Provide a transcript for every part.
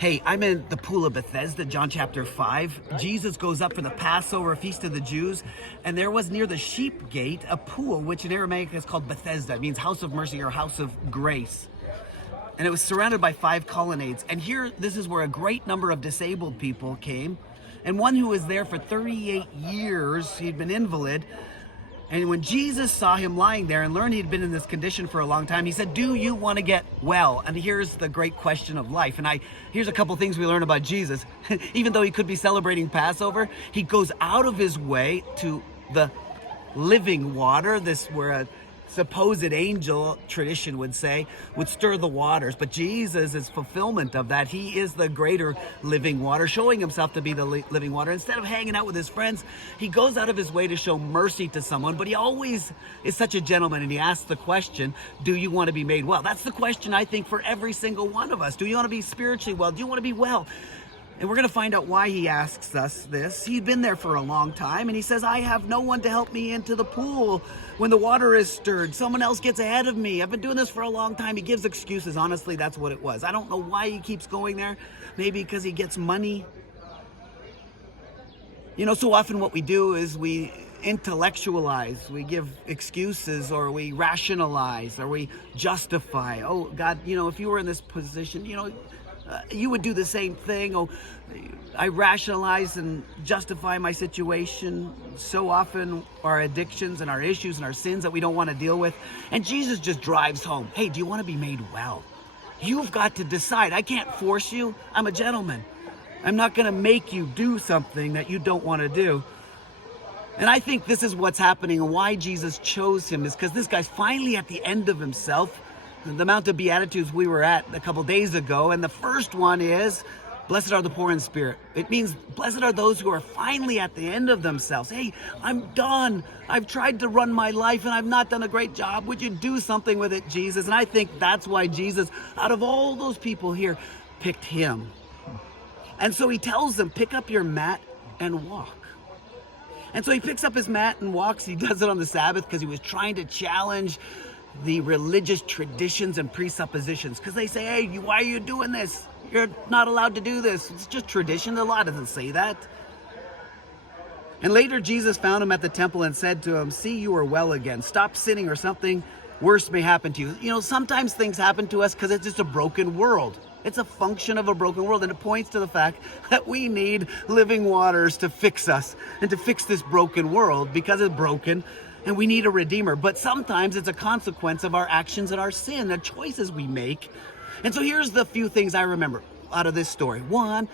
Hey, I'm in the pool of Bethesda, John chapter 5. Jesus goes up for the Passover feast of the Jews, and there was near the sheep gate a pool, which in Aramaic is called Bethesda. It means house of mercy or house of grace. And it was surrounded by 5 colonnades. And here, this is where a great number of disabled people came. And one who was there for 38 years, he'd been invalid. And when Jesus saw him lying there and learned he'd been in this condition for a long time, he said, "Do you want to get well?" And here's the great question of life. And here's a couple things we learn about Jesus. Even though he could be celebrating Passover, he goes out of his way to the living water, where a supposed angel, tradition would say, would stir the waters. But Jesus is fulfillment of that. He is the greater living water, showing himself to be the living water. Instead of hanging out with his friends, he goes out of his way to show mercy to someone. But he always is such a gentleman, and he asks the question, do you want to be made well? That's the question, I think, for every single one of us. Do you want to be spiritually well? Do you want to be well? And we're going to find out why he asks us this. He'd been there for a long time, and he says, I have no one to help me into the pool when the water is stirred. Someone else gets ahead of me. I've been doing this for a long time. He gives excuses. Honestly, that's what it was. I don't know why he keeps going there. Maybe because he gets money. You know, so often what we do is we intellectualize, we give excuses, or we rationalize, or we justify. Oh, God, if you were in this position, you would do the same thing. Oh, I rationalize and justify my situation. So often our addictions and our issues and our sins that we don't want to deal with. And Jesus just drives home. Hey, do you want to be made well? You've got to decide. I can't force you. I'm a gentleman. I'm not going to make you do something that you don't want to do. And I think this is what's happening, and why Jesus chose him is because this guy's finally at the end of himself. The Mount of Beatitudes we were at a couple days ago, and the first one is, blessed are the poor in spirit. It means blessed are those who are finally at the end of themselves. Hey, I'm done. I've tried to run my life and I've not done a great job. Would you do something with it, Jesus? And I think that's why Jesus, out of all those people here, picked him. And so he tells them, pick up your mat and walk. And so he picks up his mat and walks. He does it on the Sabbath because he was trying to challenge the religious traditions and presuppositions, because they say, hey, why are you doing this? You're not allowed to do this. It's just tradition. The law doesn't say that. And later Jesus found him at the temple and said to him, see, you are well again. Stop sinning or something worse may happen to you. Sometimes things happen to us because it's just a broken world. It's a function of a broken world, and it points to the fact that we need living waters to fix us and to fix this broken world, because it's broken. And we need a redeemer. But sometimes it's a consequence of our actions and our sin, the choices we make. And so here's the few things I remember out of this story. One,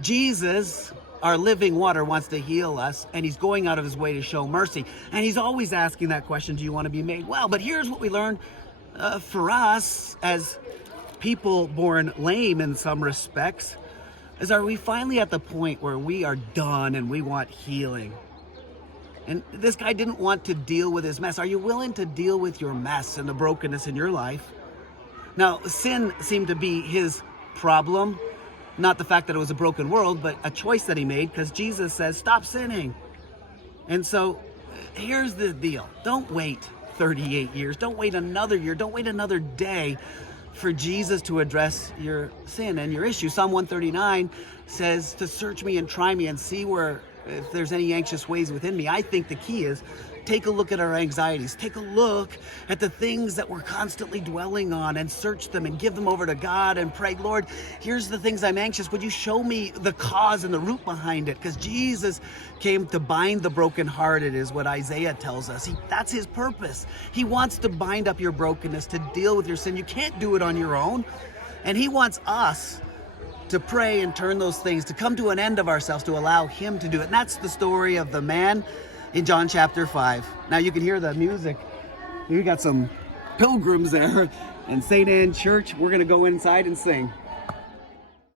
Jesus, our living water, wants to heal us, and he's going out of his way to show mercy. And he's always asking that question, do you want to be made well? But here's what we learn for us as people born lame in some respects, is are we finally at the point where we are done and we want healing? And this guy didn't want to deal with his mess. Are you willing to deal with your mess and the brokenness in your life? Now, sin seemed to be his problem. Not the fact that it was a broken world, but a choice that he made, because Jesus says, stop sinning. And so here's the deal. Don't wait 38 years. Don't wait another year. Don't wait another day for Jesus to address your sin and your issue. Psalm 139 says to search me and try me and see if there's any anxious ways within me. I think the key is take a look at our anxieties. Take a look at the things that we're constantly dwelling on and search them and give them over to God and pray, Lord, here's the things I'm anxious. Would you show me the cause and the root behind it? Because Jesus came to bind the brokenhearted, is what Isaiah tells us. That's his purpose. He wants to bind up your brokenness, to deal with your sin. You can't do it on your own. And he wants us to pray and turn those things, to come to an end of ourselves, to allow him to do it. And that's the story of the man in John chapter 5. Now you can hear the music. We got some pilgrims there in St. Anne Church. We're going to go inside and sing.